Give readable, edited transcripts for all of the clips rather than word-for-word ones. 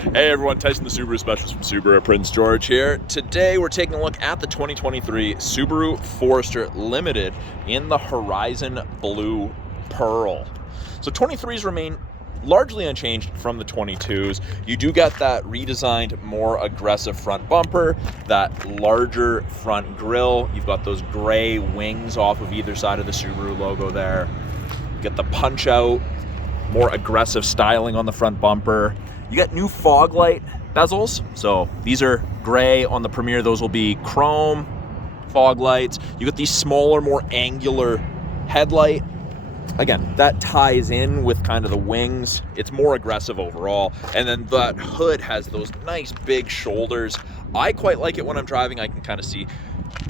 Hey everyone, Tyson the Subaru Specialist from Subaru Prince George here. Today we're taking a look at the 2023 Subaru Forester Limited in the Horizon Blue Pearl. So 23s remain largely unchanged from the 22s. You do get that redesigned, more aggressive front bumper, that larger front grille. You've got those gray wings off of either side of the Subaru logo there. You get the punch out, more aggressive styling on the front bumper. You got new fog light bezels. So these are gray on the Premier. Those will be chrome fog lights. You got these smaller, more angular headlight. Again, that ties in with kind of the wings. It's more aggressive overall. And then that hood has those nice big shoulders. I quite like it when I'm driving. I can kind of see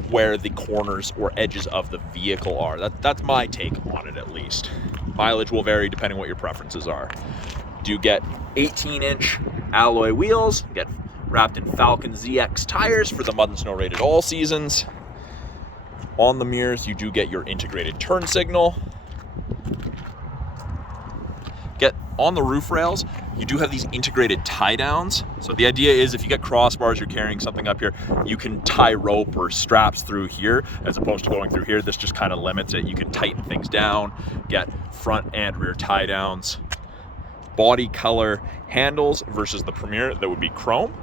where the corners or edges of the vehicle are. That's my take on it, at least. Mileage will vary depending on what your preferences are. Do get 18-inch alloy wheels, get wrapped in Falcon ZX tires for the mud and snow rated all seasons. On the mirrors, you do get your integrated turn signal. Get on the roof rails, you do have these integrated tie downs. So the idea is if you get crossbars, you're carrying something up here, you can tie rope or straps through here as opposed to going through here. This just kind of limits it. You can tighten things down, get front and rear tie downs. Body color handles versus the Premier, that would be chrome.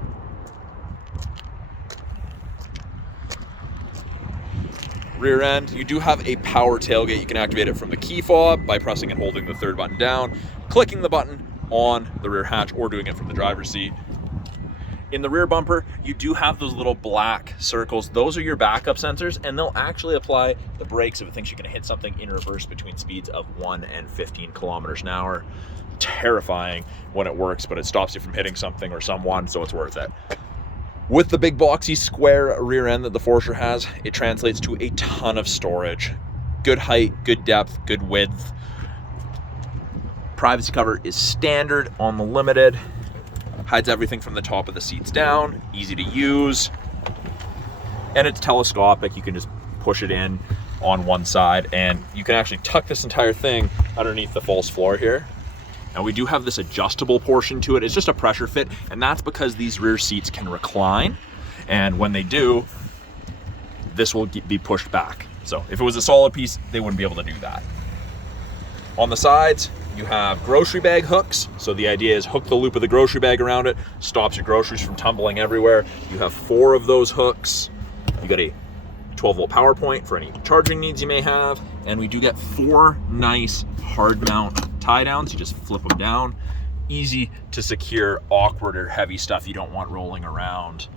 Rear end, you do have a power tailgate. You can activate it from the key fob by pressing and holding the third button down, clicking the button on the rear hatch, or doing it from the driver's seat. In the rear bumper, you do have those little black circles. Those are your backup sensors, and they'll actually apply the brakes if it thinks you're gonna hit something in reverse between speeds of 1 and 15 kilometers an hour. Terrifying when it works, but it stops you from hitting something or someone, so it's worth it. With the big boxy square rear end that the Forester has, it translates to a ton of storage. Good height, good depth, good width. Privacy cover is standard on the Limited. Hides everything from the top of the seats down, easy to use. And it's telescopic, you can just push it in on one side, and you can actually tuck this entire thing underneath the false floor here. Now we do have this adjustable portion to it. It's just a pressure fit, and that's because these rear seats can recline. And when they do, this will be pushed back. So if it was a solid piece, they wouldn't be able to do that. On the sides, you have grocery bag hooks. So the idea is hook the loop of the grocery bag around it, stops your groceries from tumbling everywhere. You have 4 of those hooks. You got a 12-volt power point for any charging needs you may have. And we do get 4 nice hard mount tie downs. You just flip them down. Easy to secure awkward or heavy stuff you don't want rolling around.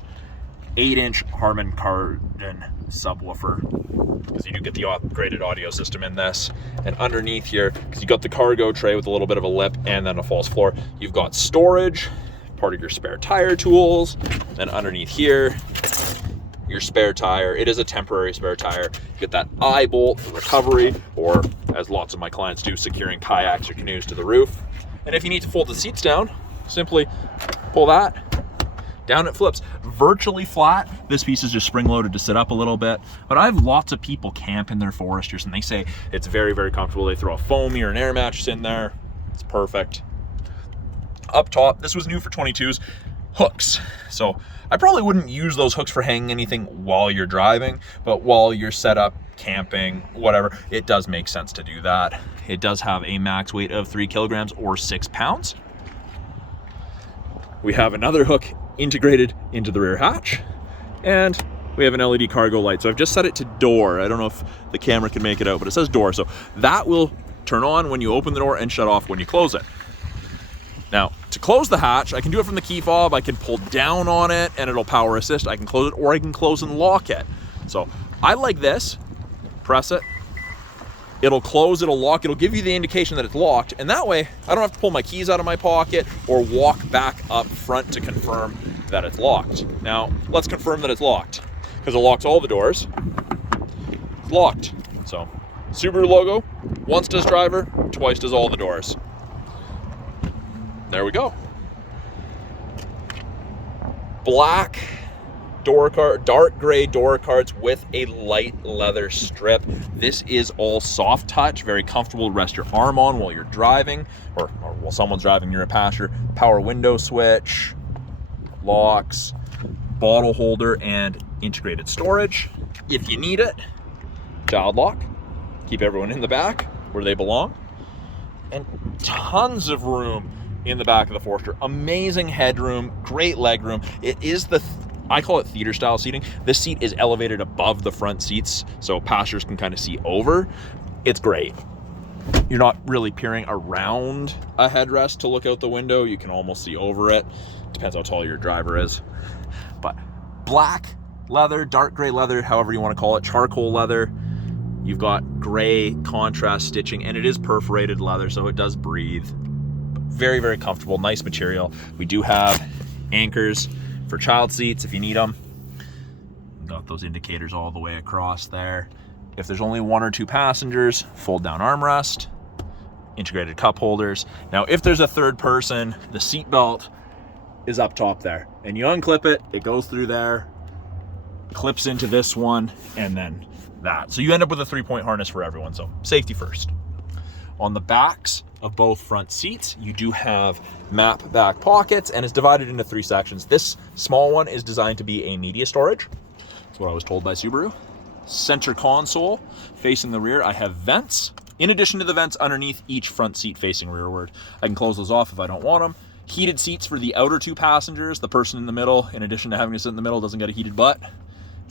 8-inch Harman Kardon subwoofer, because you do get the upgraded audio system in this. And underneath here, because you got the cargo tray with a little bit of a lip and then a false floor, you've got storage, part of your spare tire tools. Then underneath here, your spare tire. It is a temporary spare tire. You get that eye bolt for recovery, or as lots of my clients do, securing kayaks or canoes to the roof. And if you need to fold the seats down, simply pull that, down it flips. Virtually flat. This piece is just spring-loaded to sit up a little bit, but I have lots of people camp in their Foresters and they say it's very, very comfortable. They throw a foamy or an air mattress in there. It's perfect. Up top, this was new for 22s, hooks. So I probably wouldn't use those hooks for hanging anything while you're driving, but while you're set up camping, whatever, it does make sense to do that. It does have a max weight of 3 kilograms or 6 pounds. We have another hook integrated into the rear hatch, and we have an LED cargo light. So I've just set it to door. I don't know if the camera can make it out, but it says door. So that will turn on when you open the door and shut off when you close it. Now, to close the hatch, I can do it from the key fob. I can pull down on it and it'll power assist. I can close it, or I can close and lock it. So I like this. Press it. It'll close, it'll lock, it'll give you the indication that it's locked. And that way, I don't have to pull my keys out of my pocket or walk back up front to confirm that it's locked. Now, let's confirm that it's locked, because it locks all the doors. It's locked. So, Subaru logo, once does driver, twice does all the doors. There we go. Black dark gray door cards with a light leather strip. This is all soft touch, very comfortable to rest your arm on while you're driving, or while someone's driving, you're a passenger. Power window switch, locks, bottle holder, and integrated storage. If you need it, child lock, keep everyone in the back where they belong, and tons of room in the back of the Forester. Amazing headroom, great leg room. It is I call it theater style seating. This seat is elevated above the front seats, so passengers can kind of see over. It's great. You're not really peering around a headrest to look out the window. You can almost see over it. Depends how tall your driver is. But black leather, dark gray leather, however you want to call it, charcoal leather. You've got gray contrast stitching, and it is perforated leather, so it does breathe. Very, very comfortable, nice material. We do have anchors for child seats if you need them. Got those indicators all the way across there. If there's only 1 or 2 passengers, fold down armrest, integrated cup holders. Now, if there's a third person, the seat belt is up top there, and you unclip it, it goes through there, clips into this one, and then that. So you end up with a 3-point harness for everyone, so safety first. On the backs of both front seats, you do have map back pockets, and it's divided into 3 sections. This small one is designed to be a media storage. That's what I was told by Subaru. Center console facing the rear, I have vents. In addition to the vents underneath each front seat facing rearward. I can close those off if I don't want them. Heated seats for the outer 2 passengers. The person in the middle, in addition to having to sit in the middle, doesn't get a heated butt.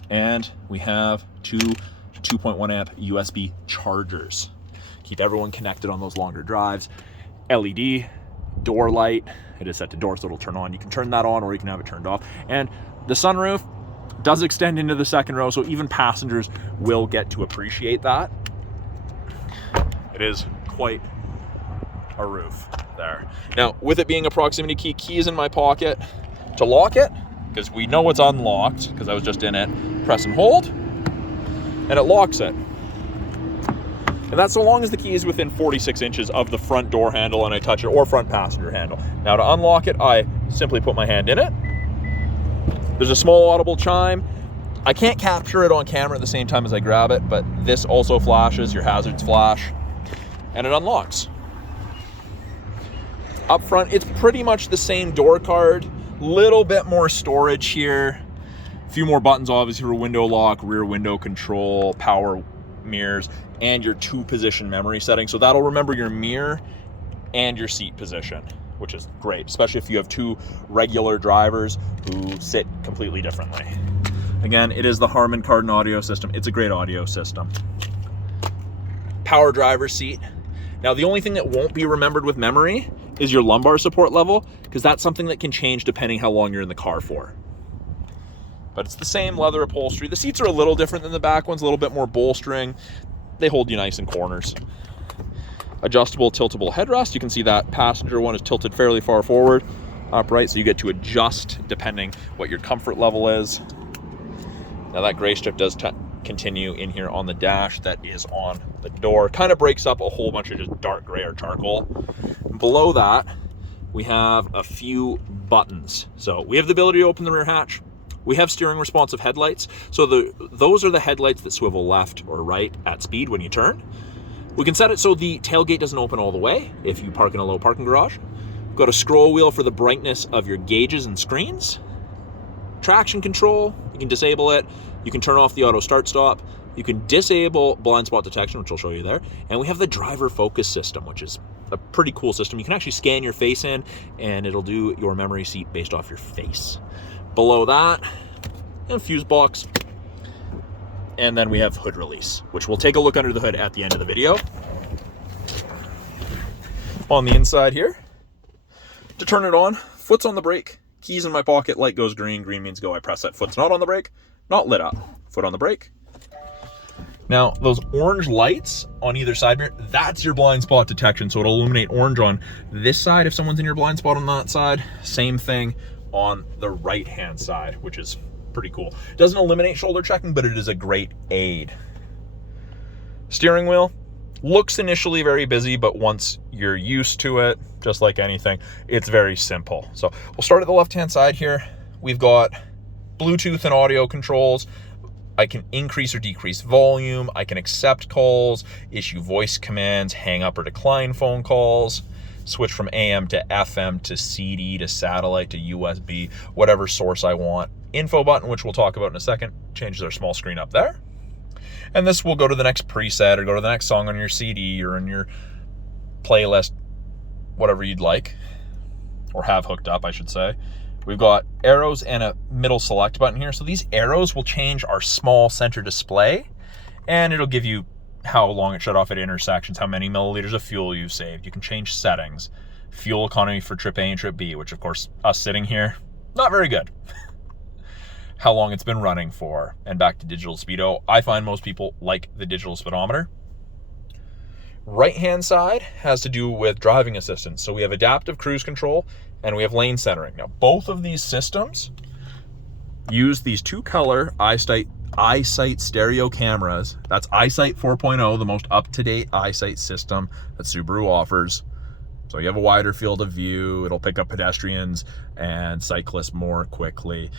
And we have 2 2.1 amp USB chargers. Keep everyone connected on those longer drives. LED door light. It is set to door, so it'll turn on. You can turn that on or you can have it turned off. And the sunroof does extend into the second row, so even passengers will get to appreciate that. It is quite a roof there. Now, with it being a proximity key, keys in my pocket. To lock it, because we know it's unlocked, because I was just in it, press and hold, and it locks it. And that's so long as the key is within 46 inches of the front door handle and I touch it, or front passenger handle. Now to unlock it, I simply put my hand in it. There's a small audible chime. I can't capture it on camera at the same time as I grab it, but this also flashes, your hazards flash, and it unlocks. Up front, it's pretty much the same door card, little bit more storage here. A few more buttons, obviously, for window lock, rear window control, power mirrors, and your 2-position memory setting. So that'll remember your mirror and your seat position, which is great, especially if you have 2 regular drivers who sit completely differently. Again, it is the Harman Kardon audio system. It's a great audio system. Power driver seat. Now, the only thing that won't be remembered with memory is your lumbar support level, because that's something that can change depending how long you're in the car for. But it's the same leather upholstery. The seats are a little different than the back ones, a little bit more bolstering. They hold you nice in corners. Adjustable tiltable headrest. You can see that passenger one is tilted fairly far forward, upright, so you get to adjust depending what your comfort level is. Now that gray strip does continue in here on the dash that is on the door. Kind of breaks up a whole bunch of just dark gray or charcoal. Below that, we have a few buttons. So we have the ability to open the rear hatch. We have steering responsive headlights. So those are the headlights that swivel left or right at speed when you turn. We can set it so the tailgate doesn't open all the way if you park in a low parking garage. We've got a scroll wheel for the brightness of your gauges and screens. Traction control, you can disable it. You can turn off the auto start stop. You can disable blind spot detection, which I'll show you there. And we have the driver focus system, which is a pretty cool system. You can actually scan your face in and it'll do your memory seat based off your face. Below that, a fuse box. And then we have hood release, which we'll take a look under the hood at the end of the video. On the inside here, to turn it on, foot's on the brake, keys in my pocket, light goes green, green means go. I press that, foot's not on the brake, not lit up. Foot on the brake. Now, those orange lights on either side mirror, that's your blind spot detection. So it'll illuminate orange on this side if someone's in your blind spot on that side. Same thing on the right-hand side, which is pretty cool. Doesn't eliminate shoulder checking, but it is a great aid. Steering wheel looks initially very busy, but once you're used to it, just like anything, it's very simple. So we'll start at the left-hand side here. We've got Bluetooth and audio controls. I can increase or decrease volume. I can accept calls, issue voice commands, hang up or decline phone calls, switch from AM to FM to CD to satellite to USB, whatever source I want. Info button, which we'll talk about in a second, changes our small screen up there. And this will go to the next preset or go to the next song on your CD or in your playlist, whatever you'd like, or have hooked up, I should say. We've got arrows and a middle select button here. So these arrows will change our small center display, and it'll give you how long it shut off at intersections, how many milliliters of fuel you've saved. You can change settings, fuel economy for trip A and trip B, which of course, us sitting here, not very good. How long it's been running for, and back to digital speedo. I find most people like the digital speedometer. Right-hand side has to do with driving assistance. So we have adaptive cruise control and we have lane centering. Now, both of these systems use these two color EyeSight stereo cameras. That's EyeSight 4.0, the most up-to-date EyeSight system that Subaru offers. So you have a wider field of view. It'll pick up pedestrians and cyclists more quickly.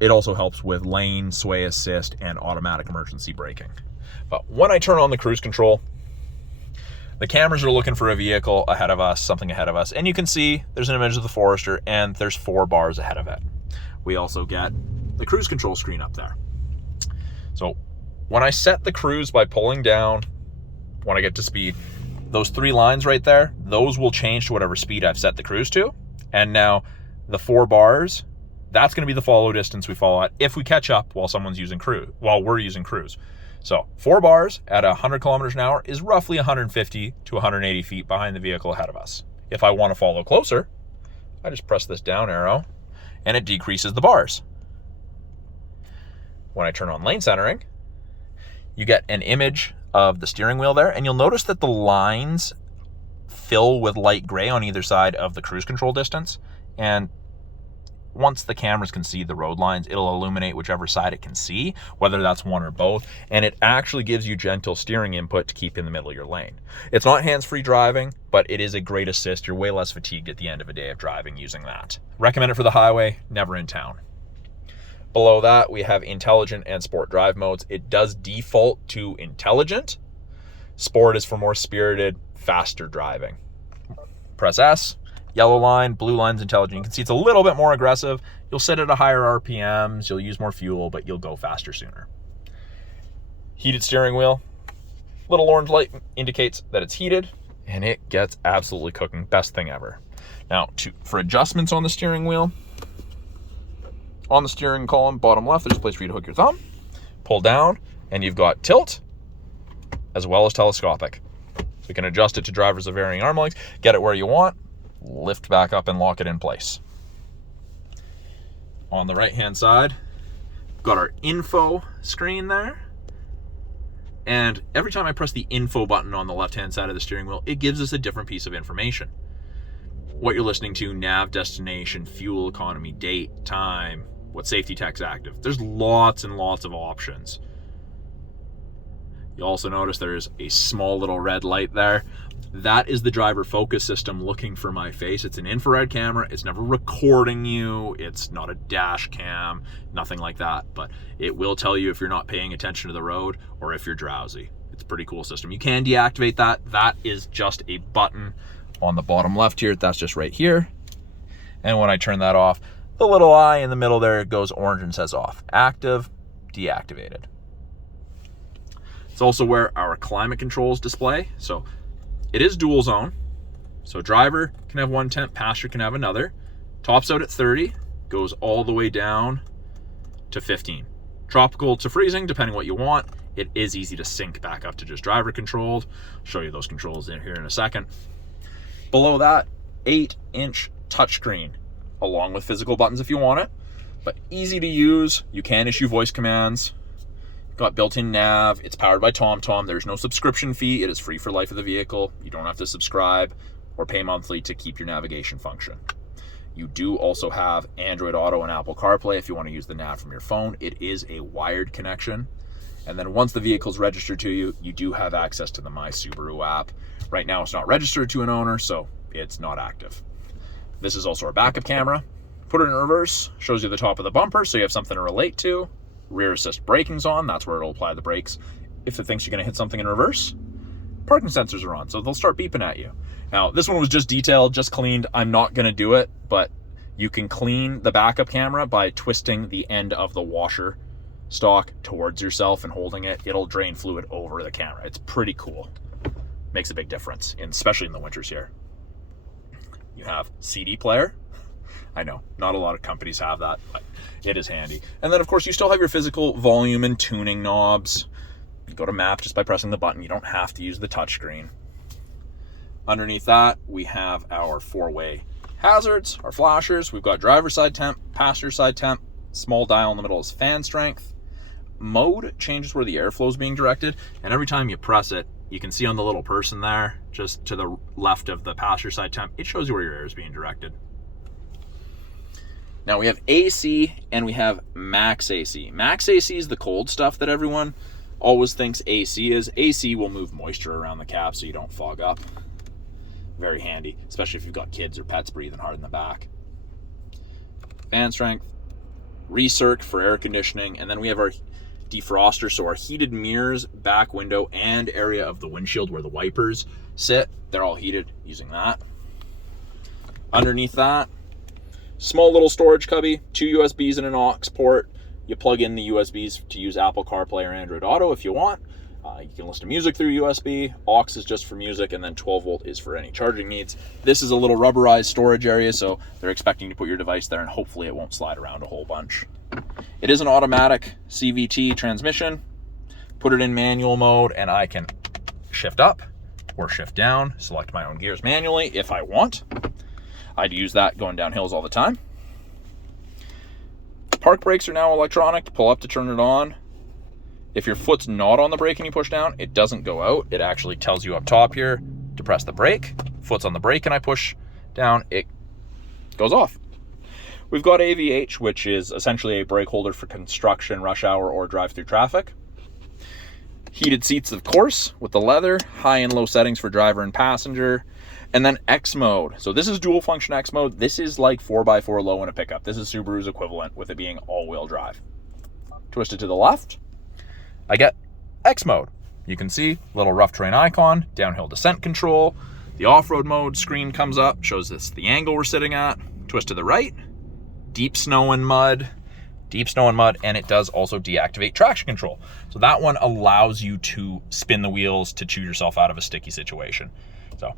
It also helps with lane, sway assist, and automatic emergency braking. But when I turn on the cruise control, the cameras are looking for a vehicle ahead of us, something ahead of us. And you can see there's an image of the Forester and there's 4 bars ahead of it. We also get the cruise control screen up there. So when I set the cruise by pulling down, when I get to speed, those 3 lines right there, those will change to whatever speed I've set the cruise to. And now the 4 bars, that's going to be the follow distance we follow at if we catch up while someone's using cruise, while we're using cruise. So 4 bars at 100 kilometers an hour is roughly 150 to 180 feet behind the vehicle ahead of us. If I want to follow closer, I just press this down arrow and it decreases the bars. When I turn on lane centering, you get an image of the steering wheel there, and you'll notice that the lines fill with light gray on either side of the cruise control distance. And once the cameras can see the road lines, it'll illuminate whichever side it can see, whether that's one or both, and it actually gives you gentle steering input to keep in the middle of your lane. It's not hands-free driving, but it is a great assist. You're way less fatigued at the end of a day of driving using that. Recommend it for the highway, never in town. Below that, we have intelligent and sport drive modes. It does default to intelligent. Sport is for more spirited, faster driving. Press S. Yellow line, blue line's intelligent. You can see it's a little bit more aggressive. You'll set it at higher RPMs, you'll use more fuel, but you'll go faster sooner. Heated steering wheel. Little orange light indicates that it's heated, and it gets absolutely cooking. Best thing ever. Now, for adjustments on the steering wheel, on the steering column, bottom left, there's a place for you to hook your thumb. Pull down, and you've got tilt, as well as telescopic. So you can adjust it to drivers of varying arm lengths, get it where you want, lift back up and lock it in place. On the right-hand side, we've got our info screen there. And every time I press the info button on the left-hand side of the steering wheel, it gives us a different piece of information. What you're listening to, nav, destination, fuel economy, date, time, what safety tech's active. There's lots and lots of options. You also notice there's a small little red light there. That is the driver focus system looking for my face. It's an infrared camera. It's never recording you. It's not a dash cam, nothing like that. But it will tell you if you're not paying attention to the road or if you're drowsy. It's a pretty cool system. You can deactivate that. That is just a button on the bottom left here. That's just right here. And when I turn that off, the little eye in the middle there goes orange and says off. Active, deactivated. It's also where our climate controls display. So it is dual zone. So driver can have one temp, passenger can have another. Tops out at 30, goes all the way down to 15. Tropical to freezing, depending what you want. It is easy to sync back up to just driver controlled. I'll show you those controls in here in a second. Below that, 8-inch touchscreen, along with physical buttons if you want it, but easy to use. You can issue voice commands. Got built-in nav. It's powered by TomTom. There's no subscription fee. It is free for life of the vehicle. You don't have to subscribe or pay monthly to keep your navigation function. You do also have Android Auto and Apple CarPlay if you want to use the nav from your phone. It is a wired connection. And then once the vehicle's registered to you, you do have access to the My Subaru app. Right now it's not registered to an owner, so it's not active. This is also our backup camera. Put it in reverse, shows you the top of the bumper so you have something to relate to. Rear assist braking's on, that's where it'll apply the brakes if it thinks you're going to hit something in reverse. parking sensors are on, so they'll start beeping at you. Now, this one was just detailed, just cleaned. I'm not gonna do it, but you can clean the backup camera by twisting the end of the washer stock towards yourself and holding it. It'll drain fluid over the camera. It's pretty cool. Makes a big difference, especially in the winters here. You have CD player. I know, not a lot of companies have that, but it is handy. And then, of course, you still have your physical volume and tuning knobs. You go to map just by pressing the button. You don't have to use the touchscreen. Underneath that, we have our 4-way hazards, our flashers. We've got driver side temp, passenger side temp. Small dial in the middle is fan strength. Mode changes where the airflow is being directed, and every time you press it, you can see on the little person there, just to the left of the passenger side temp, it shows you where your air is being directed. Now we have AC and we have max AC. Max AC is the cold stuff that everyone always thinks AC is. AC will move moisture around the cab so you don't fog up. Very handy, especially if you've got kids or pets breathing hard in the back. Fan strength, recirc for air conditioning, and then we have our defroster, so our heated mirrors, back window, and area of the windshield where the wipers sit, they're all heated using that. Underneath that, small little storage cubby, 2 USBs and an aux port. You plug in the USBs to use Apple CarPlay or Android Auto if you want. You can listen to music through USB. Aux is just for music, and then 12 volt is for any charging needs. This is a little rubberized storage area, so they're expecting to put your device there, and hopefully it won't slide around a whole bunch. It is an automatic CVT transmission. Put it in manual mode, and I can shift up or shift down, select my own gears manually if I want. I'd use that going down hills all the time. Park brakes are now electronic. Pull up to turn it on. If your foot's not on the brake and you push down, it doesn't go out. It actually tells you up top here to press the brake. Foot's on the brake and I push down, it goes off. We've got AVH, which is essentially a brake holder for construction, rush hour, or drive-through traffic. Heated seats, of course, with the leather. High and low settings for driver and passenger. And then X mode. So this is dual function X mode. This is like 4x4 low in a pickup. This is Subaru's equivalent with it being all-wheel drive. Twisted to the left, I get X mode. You can see little rough terrain icon, downhill descent control. The off-road mode screen comes up, shows us the angle we're sitting at. Twist to the right, deep snow and mud, and it does also deactivate traction control. So that one allows you to spin the wheels to chew yourself out of a sticky situation. So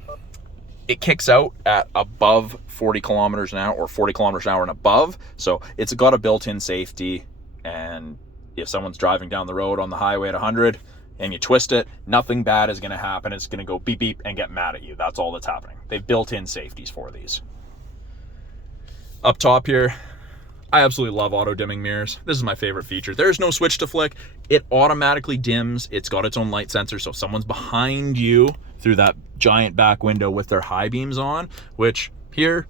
it kicks out at above 40 kilometers an hour or 40 kilometers an hour and above. So it's got a built-in safety, and if someone's driving down the road on the highway at 100 and you twist it, nothing bad is going to happen. It's going to go beep beep and get mad at you. That's all that's happening. They've built in safeties for these. Up top here, I absolutely love auto dimming mirrors. This is my favorite feature. There's no switch to flick. It automatically dims. It's got its own light sensor, so if someone's behind you through that giant back window with their high beams on, which here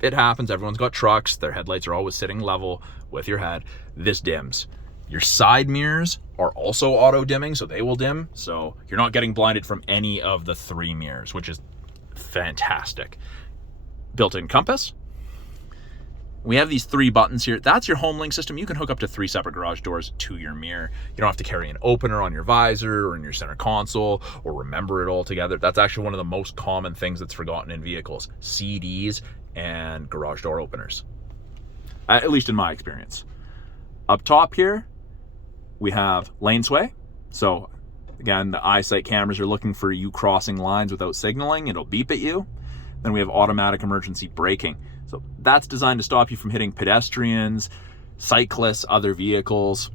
it happens, everyone's got trucks, their headlights are always sitting level with your head, this dims. Your side mirrors are also auto dimming, so they will dim, so you're not getting blinded from any of the 3 mirrors, which is fantastic. Built-in compass. We have these 3 buttons here. That's your home link system. You can hook up to 3 separate garage doors to your mirror. You don't have to carry an opener on your visor or in your center console or remember it all together. That's actually one of the most common things that's forgotten in vehicles: CDs and garage door openers, at least in my experience. Up top here, we have lane sway. So again, the eyesight cameras are looking for you crossing lines without signaling. It'll beep at you. Then we have automatic emergency braking. So that's designed to stop you from hitting pedestrians, cyclists, other vehicles.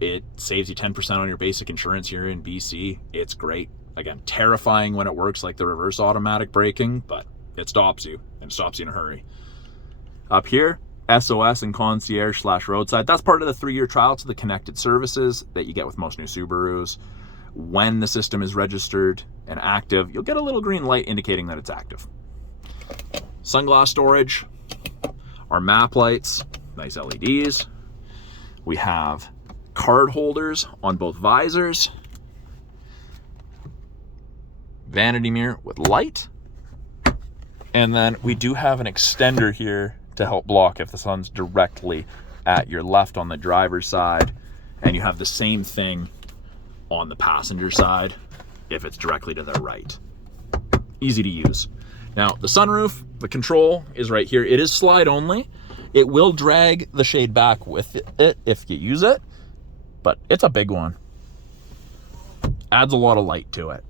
It saves you 10% on your basic insurance here in BC. It's great. Again, terrifying when it works, like the reverse automatic braking, but it stops you, and stops you in a hurry. Up here, SOS and concierge/roadside. That's part of the 3-year trial to the connected services that you get with most new Subarus. When the system is registered and active, you'll get a little green light indicating that it's active. Sunglass storage, our map lights, nice LEDs. We have card holders on both visors. Vanity mirror with light. And then we do have an extender here to help block if the sun's directly at your left on the driver's side. And you have the same thing on the passenger side. if it's directly to the right. Easy to use. Now, the sunroof, the control is right here. It is slide only. It will drag the shade back with it if you use it, but it's a big one. Adds a lot of light to it.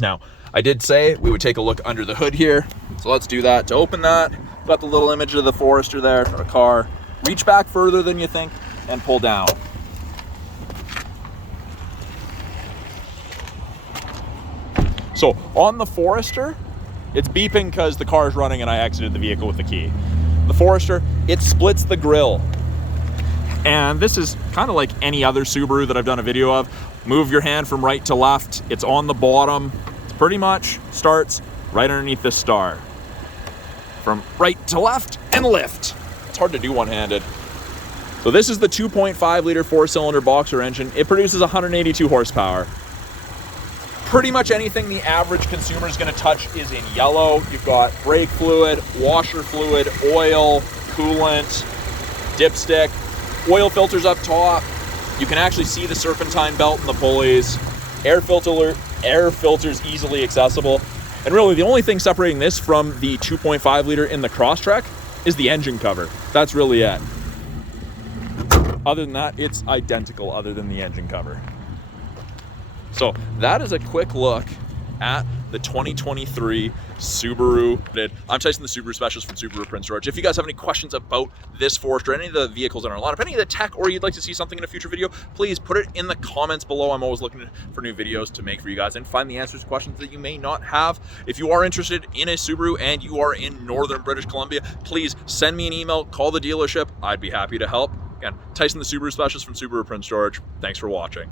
Now, I did say we would take a look under the hood here, so let's do that. To open that, got the little image of the Forester there, or a car. Reach back further than you think and pull down. So on the Forester, it's beeping because the car is running and I exited the vehicle with the key. The Forester, it splits the grille. And this is kind of like any other Subaru that I've done a video of. Move your hand from right to left. It's on the bottom. It pretty much starts right underneath this star. From right to left and lift. It's hard to do one-handed. So this is the 2.5 liter 4-cylinder Boxer engine. It produces 182 horsepower. Pretty much anything the average consumer is going to touch is in yellow. You've got brake fluid, washer fluid, oil, coolant, dipstick, oil filters up top. You can actually see the serpentine belt in the pulleys. Air filters easily accessible. And really the only thing separating this from the 2.5 liter in the Crosstrek is the engine cover. That's really it. Other than that, it's identical other than the engine cover. So that is a quick look at the 2023 Subaru. I'm Tyson, the Subaru specialist from Subaru Prince George. If you guys have any questions about this Forester, any of the vehicles in our lineup, any of the tech, or you'd like to see something in a future video, please put it in the comments below. I'm always looking for new videos to make for you guys and find the answers to questions that you may not have. If you are interested in a Subaru and you are in northern British Columbia, please send me an email, call the dealership. I'd be happy to help. Again, Tyson, the Subaru specialist from Subaru Prince George. Thanks for watching.